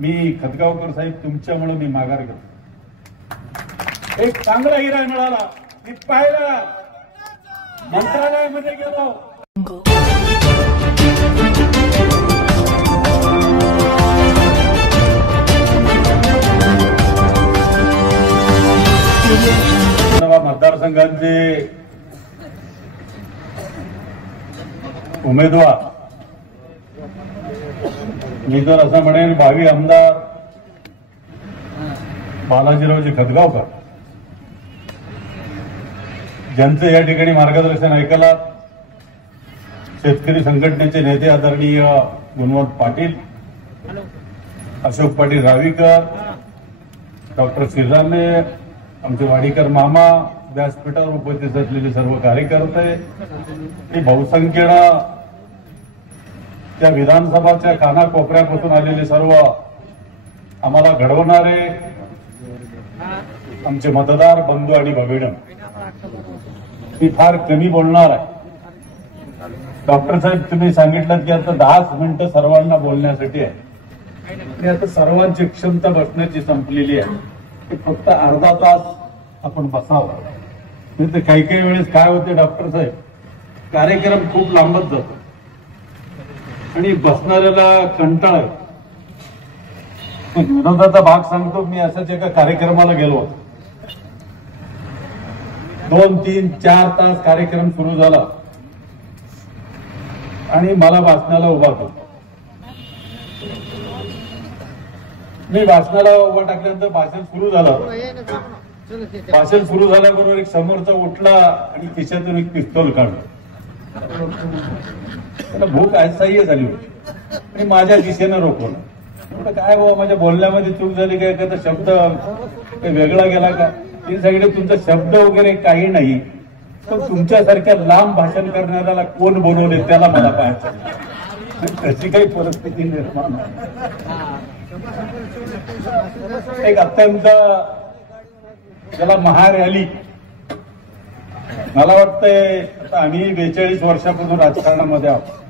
मी खतगावकर साहेब तुमच्यामुळे मी माघार घेतो. एक चांगला हिरा मिळाला. मी पाहिला मंत्रालयामध्ये गेलो. मतदारसंघांचे उमेदवार मी तर असं म्हणेन भावी आमदार बालाजीरावजी खतगावकर ज्यांचं या ठिकाणी मार्गदर्शन ऐकला. शेतकरी संघटनेचे नेते आदरणीय गुणवंत पाटील, अशोक पाटील रावीकर, डॉक्टर श्रीरामे, आमचे वाडीकर मामा, व्यासपीठावर उपस्थित असलेले सर्व कार्यकर्ते, हे बहुसंख्येनं त्या विधानसभाच्या कानाकोपऱ्यापासून आलेले सर्व आम्हाला घडवणारे आमचे मतदार बंधू आणि भगिनी, मी फार कमी बोलणार आहे. डॉक्टर साहेब तुम्ही सांगितलं की आता 10 मिनिटं सर्वांना बोलण्यासाठी आहे आणि आता सर्वांची क्षमता बसण्याची संपलेली आहे. फक्त अर्धा तास आपण बसावं. नाही तर काही काही वेळेस काय होते डॉक्टर साहेब, कार्यक्रम खूप लांबत जातो आणि बसणाऱ्याला कंटाळा येतो. विनोदाचा भाग सांगतो. मी असाच एका कार्यक्रमाला गेलो होतो. 2, 3, 4 तास कार्यक्रम सुरू झाला आणि मला भाषणाला उभा केला. मी भाषणाला उभा टाकल्यानंतर भाषण सुरू झालं. भाषण सुरू झाल्याबरोबर एक समोरचा उठला आणि खिशातून एक पिस्तूल काढलं. त्याला भूक असह्य झाली होती आणि माझ्या दिशेनं रोखवलं. काय बाबा माझ्या बोलण्यामध्ये चूक झाली काय, एखादा शब्द वेगळा गेला का? ते सांगितलं तुमचा शब्द वगैरे काही नाही, पण तुमच्यासारख्या लांब भाषण करणाऱ्याला कोण बोलवले त्याला मला पाहायचं. तशी काही परिस्थिती निर्माण. एक अत्यंत त्याला महारॅली, मला वाटतंय आता आम्ही 42 वर्षापासून राजकारणामध्ये आहोत.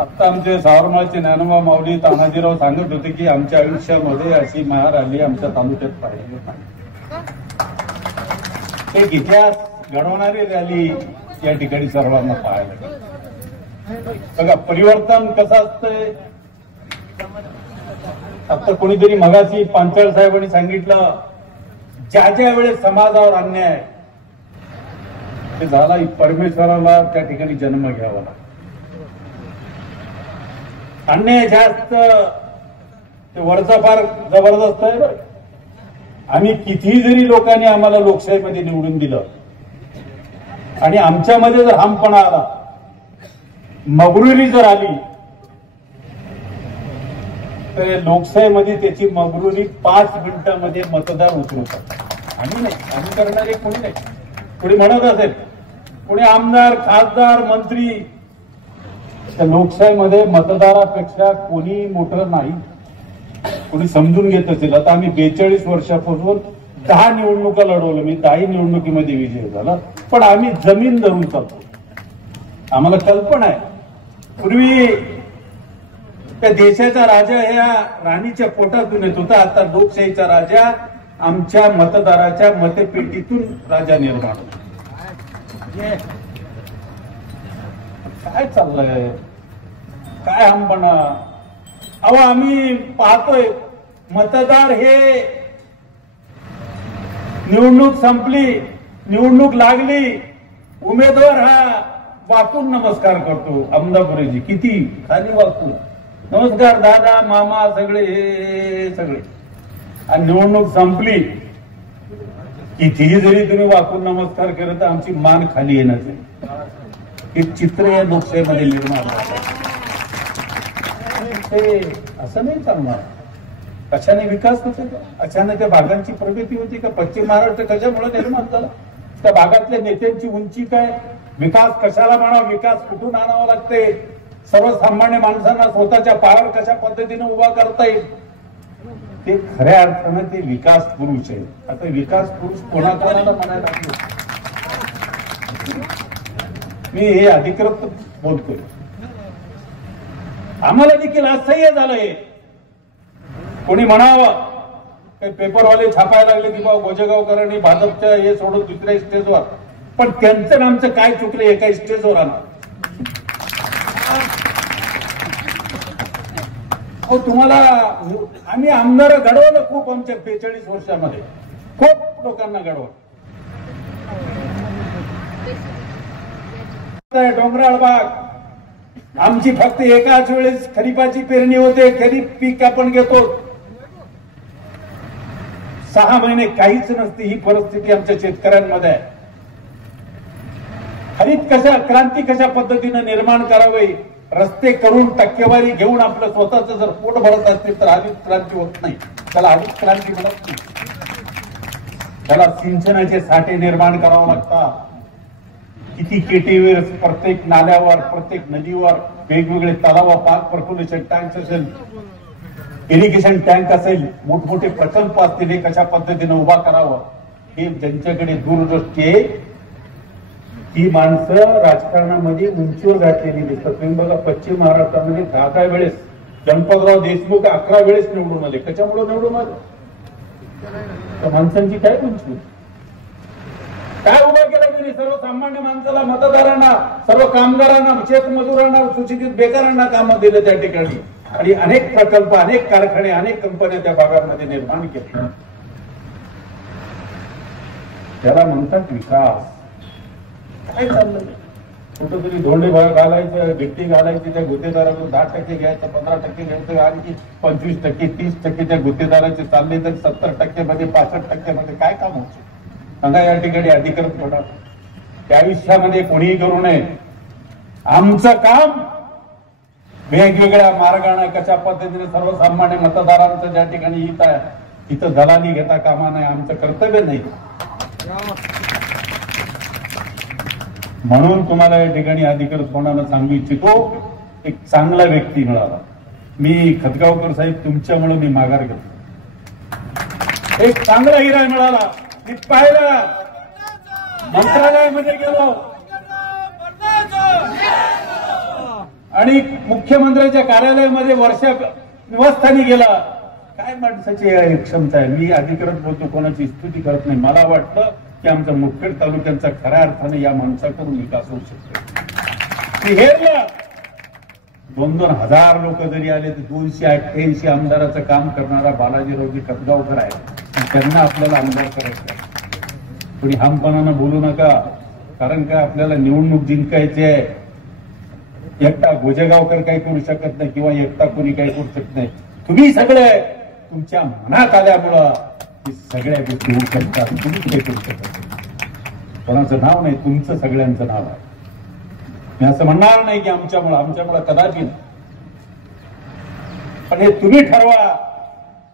आता आमचे सावरमाळचे ज्ञानोबा माऊली तानाजीराव सांगत होते की आमच्या आयुष्यामध्ये अशी महारॅली आमच्या तालुक्यात पाहिली नाही. एक इतिहास घडवणारी रॅली या ठिकाणी सर्वांना पाहायला. बघा परिवर्तन कसं असतंय. आता कोणीतरी मगाशी पांचाळ साहेबांनी सांगितलं ज्या ज्या वेळेस समाजावर अन्याय ते झाला परमेश्वराला त्या ठिकाणी जन्म घ्यावा लागला. अन्याय जास्त ते वरचा फार जबरदस्त आहे. आम्ही कितीही जरी लोकांनी आम्हाला लोकशाहीमध्ये निवडून दिलं आणि आमच्यामध्ये जर हमपणा आला, मगरुरी जर आली, तर लोकशाहीमध्ये त्याची मगरुरी 5 मिनिटांमध्ये मतदार उतरवतात. आम्ही नाही, आम्ही करणारे कोणी नाही. कोणी म्हणत असेल कोणी आमदार खासदार मंत्री, त्या लोकशाहीमध्ये मतदारापेक्षा कोणी मोठं नाही. कोणी समजून घेत असेल. आता आम्ही 42 वर्षापासून 10 निवडणुका लढवलं. मी 10 निवडणुकीमध्ये विजय झाला. पण आम्ही जमीन धरून चालतो. आम्हाला कल्पना आहे पूर्वी त्या देशाचा राजा ह्या राणीच्या पोटातून येत होता. आता लोकशाहीचा राजा आमच्या मतदाराच्या मतपेटीतून राजा निर्माण होतो. काय चाललंय, काय हमपणा. अहो आम्ही पाहतोय मतदार हे निवडणूक संपली, निवडणूक लागली, उमेदवार हा वाकून नमस्कार करतो. अमदापुरेजी किती खाली वाकून नमस्कार दादा मामा सगळे हे सगळे. आणि निवडणूक संपली कितीही जरी तुम्ही वाकून नमस्कार केलं तर आमची मान खाली येणार नाही. हे चित्र या लोकशाहीमध्ये निर्माण ते असं नाही चालणार. कशाने विकास होते का? अचानक त्या भागांची प्रगती होती का? पश्चिम महाराष्ट्र कशामुळे निर्माण झाला? त्या भागातल्या नेत्यांची उंची काय? विकास कशाला म्हणावा? विकास कुठून आणावा लागते? सर्वसामान्य माणसांना स्वतःच्या पायावर कशा पद्धतीने उभा करता येईल? ते खऱ्या अर्थानं ते विकास पुरुष आहे. आता विकास पुरुष कोणाकोणाला म्हणायला लागले? मी हे अधिकृत बोलतोय. आम्हाला देखील असह्य झालंय कोणी म्हणावं काही पेपरवाले छापायला लागले की बाबा गोजेगावकरांनी भाजपच्या हे सोडून दुसऱ्या स्टेजवर, पण त्यांचं आमचं काय चुकलं एका स्टेजवर आलं. तुम्हाला आम्ही आमदार घडवलं खूप आमच्या 45 वर्षामध्ये, खूप लोकांना घडवलं. डोंगराळ भाग आमची फक्त एकाच वेळेस खरीपाची पेरणी होते, खरीप पीक आपण घेतो, 6 महिने काहीच नसते. ही परिस्थिती आमच्या शेतकऱ्यांमध्ये आहे. हरित क्रांती कशा पद्धतीने निर्माण करावी, रस्ते करून टक्केवारी घेऊन आपलं स्वतःच जर पोट भरत असतील तर हरित क्रांती होत नाही. त्याला हरित क्रांती म्हणत नाही. त्याला सिंचनाचे साठे निर्माण करावं लागतात. किती केटीवर, प्रत्येक नाल्यावर, प्रत्येक नदीवर वेगवेगळे तलाव, पाक पर्क्युलेशन टँक असेल, इरिगेशन टँक असेल, मोठमोठे प्रकल्प असतील, हे कशा पद्धतीने उभा करावं, हे ज्यांच्याकडे दूरदृष्टी आहे ही माणसं राजकारणामध्ये उंचीवर गाठलेली दिसतात. तुम्ही बघा पश्चिम महाराष्ट्रामध्ये 10 वेळेस गणपतराव देशमुख 11 वेळेस निवडून आले. कशामुळे निवडून आले? त्या माणसांची काय उंची, काय उभा केलं त्यांनी? सर्वसामान्य माणसाला, मतदारांना, सर्व कामगारांना, शेतमजुरांना, सुशिक्षित बेकारांना कामं दिले त्या ठिकाणी, आणि अनेक प्रकल्प, अनेक कारखाने, अनेक कंपन्या त्या भागामध्ये निर्माण केल्या. त्याला म्हणतात विकास. काय चाललं? कुठंतरी धोंडे घालायचं, भिट्टी घालायची, त्या गुत्तेदाराकडून 10% घ्यायचं, 15% घ्यायचं, आणखी 25%, 30% त्या गुत्तेदाराचे चालले तर 70% मध्ये, 65% मध्ये काय काम होतं सांगा? या ठिकाणी अधिकृतपणा त्या आयुष्यामध्ये कोणीही करू नये. आमचं काम वेगवेगळ्या मार्गाने कशा पद्धतीने सर्वसामान्य मतदारांचं ज्या ठिकाणी हित आहे तिथं दलाली घेता कामा नये. आमचं कर्तव्य नाही. म्हणून तुम्हाला या ठिकाणी अधिकृतपणानं सांगू इच्छितो, एक चांगला व्यक्ती मिळाला. मी खतगावकर साहेब, तुमच्यामुळे मी माघार घेतो. एक चांगला हिरा मिळाला. मी पाहिलं, मंत्रालयामध्ये गेलो आणि मुख्यमंत्र्यांच्या कार्यालयामध्ये निवासस्थानी गेला. काय माणसाची क्षमता आहे. मी अधिकृत बोलतो, कोणाची स्तुती करत नाही. मला वाटलं की आमच्या मुखेड तालुक्यांचा खऱ्या अर्थाने या माणसाकडून विकास होऊ शकतो. मी हेरलं, 2-2 हजार लोक जरी आले तर 288 आमदाराचं काम करणारा बालाजीरावजी खतगावकर आहे. त्यांना आपल्याला आमदार करायचं. कोणी हमपणानं बोलू नका, कारण काय आपल्याला निवडणूक जिंकायची आहे. एकटा गोजेगावकर काही करू शकत नाही किंवा एकटा कोणी काही करू शकत नाही. तुम्ही सगळे तुमच्या मनात आल्यामुळं सगळ्या गोष्टी होऊ शकतात. तुम्ही काही करू शकत नाही. कोणाचं नाव नाही, तुमचं सगळ्यांचं नाव आहे. मी असं म्हणणार नाही की आमच्यामुळं कदाचित, पण हे तुम्ही ठरवा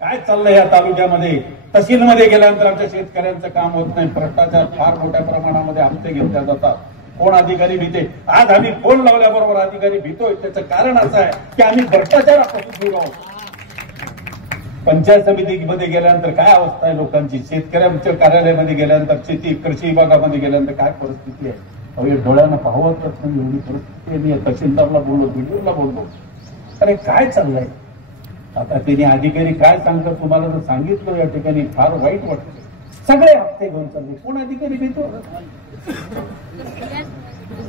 काय चाललंय या तालुक्यामध्ये. तहसीलमध्ये गेल्यानंतर आमच्या शेतकऱ्यांचं काम होत नाही. भ्रष्टाचार फार मोठ्या प्रमाणामध्ये आमचे घेतल्या जातात. कोण अधिकारी भीते? आज आम्ही फोन लावल्याबरोबर अधिकारी भीतोय. त्याचं कारण असं आहे की आम्ही भ्रष्टाचारापासून दूर आहोत. पंचायत समितीमध्ये गेल्यानंतर काय अवस्था आहे लोकांची, शेतकऱ्यांच्या कार्यालयामध्ये गेल्यानंतर, कृषी विभागामध्ये गेल्यानंतर काय परिस्थिती आहे. अहो डोळ्यानं पाहतच नाही एवढी परिस्थिती आहे. मी तहसीलदारला बोललो, व्हिडिओला बोललो, अरे काय चाललंय. आता त्यांनी अधिकारी काय सांगतात तुम्हाला जर सांगितलं या ठिकाणी फार वाईट वाटतं. सगळे हप्ते घेऊन चालले. कोण अधिकारी भेटतो?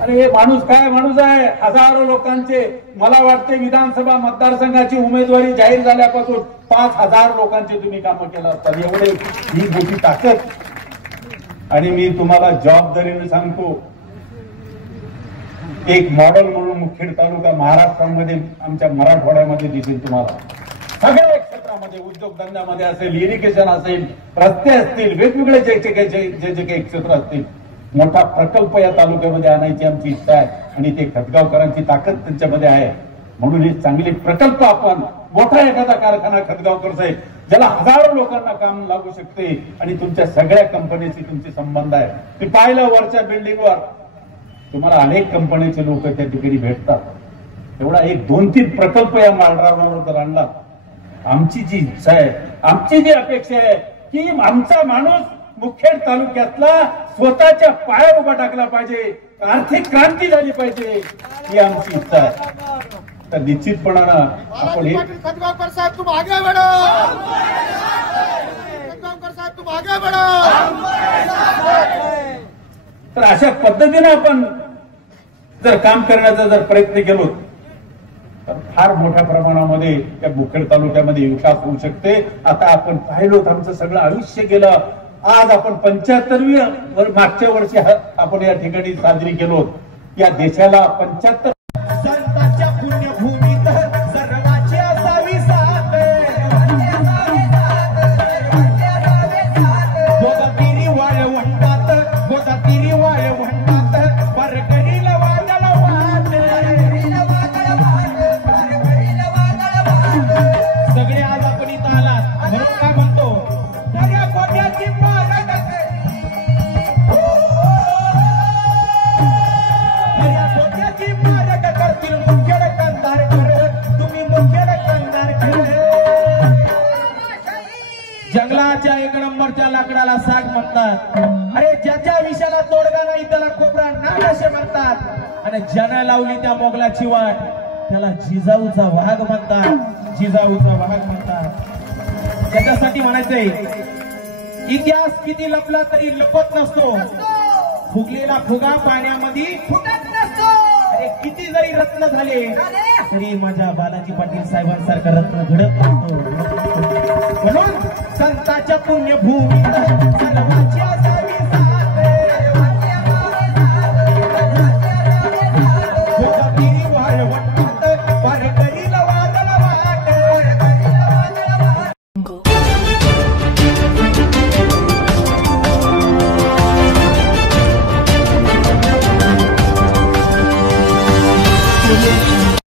अरे हे माणूस काय माणूस आहे. हजारो लोकांचे, मला वाटते विधानसभा मतदारसंघाची उमेदवारी जाहीर झाल्यापासून 5000 लोकांचे तुम्ही कामं केलं असतात. एवढे ही मोठी ताकद. आणि मी तुम्हाला जबाबदारीने सांगतो, एक मॉडेल म्हणून मुखेड तालुका महाराष्ट्रामध्ये, आमच्या मराठवाड्यामध्ये दिसेल तुम्हाला. सगळ्या क्षेत्रामध्ये, उद्योगधंद्यामध्ये असेल, इरिगेशन असेल, रस्ते असतील, वेगवेगळे जे काही क्षेत्र असतील, मोठा प्रकल्प या तालुक्यामध्ये आणायची आमची इच्छा आहे. आणि ते खतगावकरांची ताकद त्यांच्यामध्ये आहे. म्हणून हे चांगले प्रकल्प आपण, मोठा एखादा कारखाना खतगावकर साहेब ज्याला हजारो लोकांना काम लागू शकते आणि तुमच्या सगळ्या कंपनीशी तुमचे संबंध आहे. ते पाहिलं वरच्या बिल्डिंगवर तुम्हाला अनेक कंपनीचे लोक त्या ठिकाणी भेटतात. एवढा 1-2-3 प्रकल्प या मालरानावर जर आणला, आमची जी इच्छा आहे, आमची जी अपेक्षा आहे की आमचा माणूस मुखेड तालुक्यातला स्वतःच्या पायावर उभा टाकला पाहिजे, आर्थिक क्रांती झाली पाहिजे, ही आमची इच्छा आहे. तर निश्चितपणानं आपण हे खतगावकर साहेब तुम आगे बढ़ो, खतगावकर साहेब तुम आगे बढ़ो। तर अशा पद्धतीनं आपण जर काम करण्याचा जर प्रयत्न केलो तर फार मोठ्या प्रमाणामध्ये त्या मुखेड तालुक्यामध्ये विकास होऊ शकते। आता आपण पाहिलो आमचं सगळं आयुष्य गेलं, आज आपण 75वी मागच्या वर्षी आपण या ठिकाणी साजरी केलो। या देशाला 75 संतांच्या पुण्यभूमीत सर्वांची असावी साथ, गोदातीरी वाळवंटात, गोदातीरी वाळवंटात परकरीला वादळ वाहत, सगळे आज आपण इथं आलात म्हणून काय म्हणतो, खऱ्या कोट्याची पारड करतील मुखेड कंधार करत, तुम्ही मुखेड कंधार करत। जंगलाच्या 1 नंबरच्या लाकडाला साग म्हणतात, अरे ज्याच्या विषयाला तोडगा नाही त्याला कोबरा नाग असे म्हणतात, आणि ज्यानं लावली त्या मोगलाची वाट त्याला जिजाऊचा वाघ म्हणतात, जिजाऊचा वाघ म्हणतात। त्याच्यासाठी म्हणायचंय, इतिहास किती लपला तरी लपत नसतो, फुगलेला फुगा पाण्यामध्ये फुटत नसतो, अरे किती जरी रत्न झाले तरी माझ्या बालाजी पाटील साहेबांसारखं रत्न घडत नसतो। म्हणून संतांच्या पुण्यभूमीत सर्वांची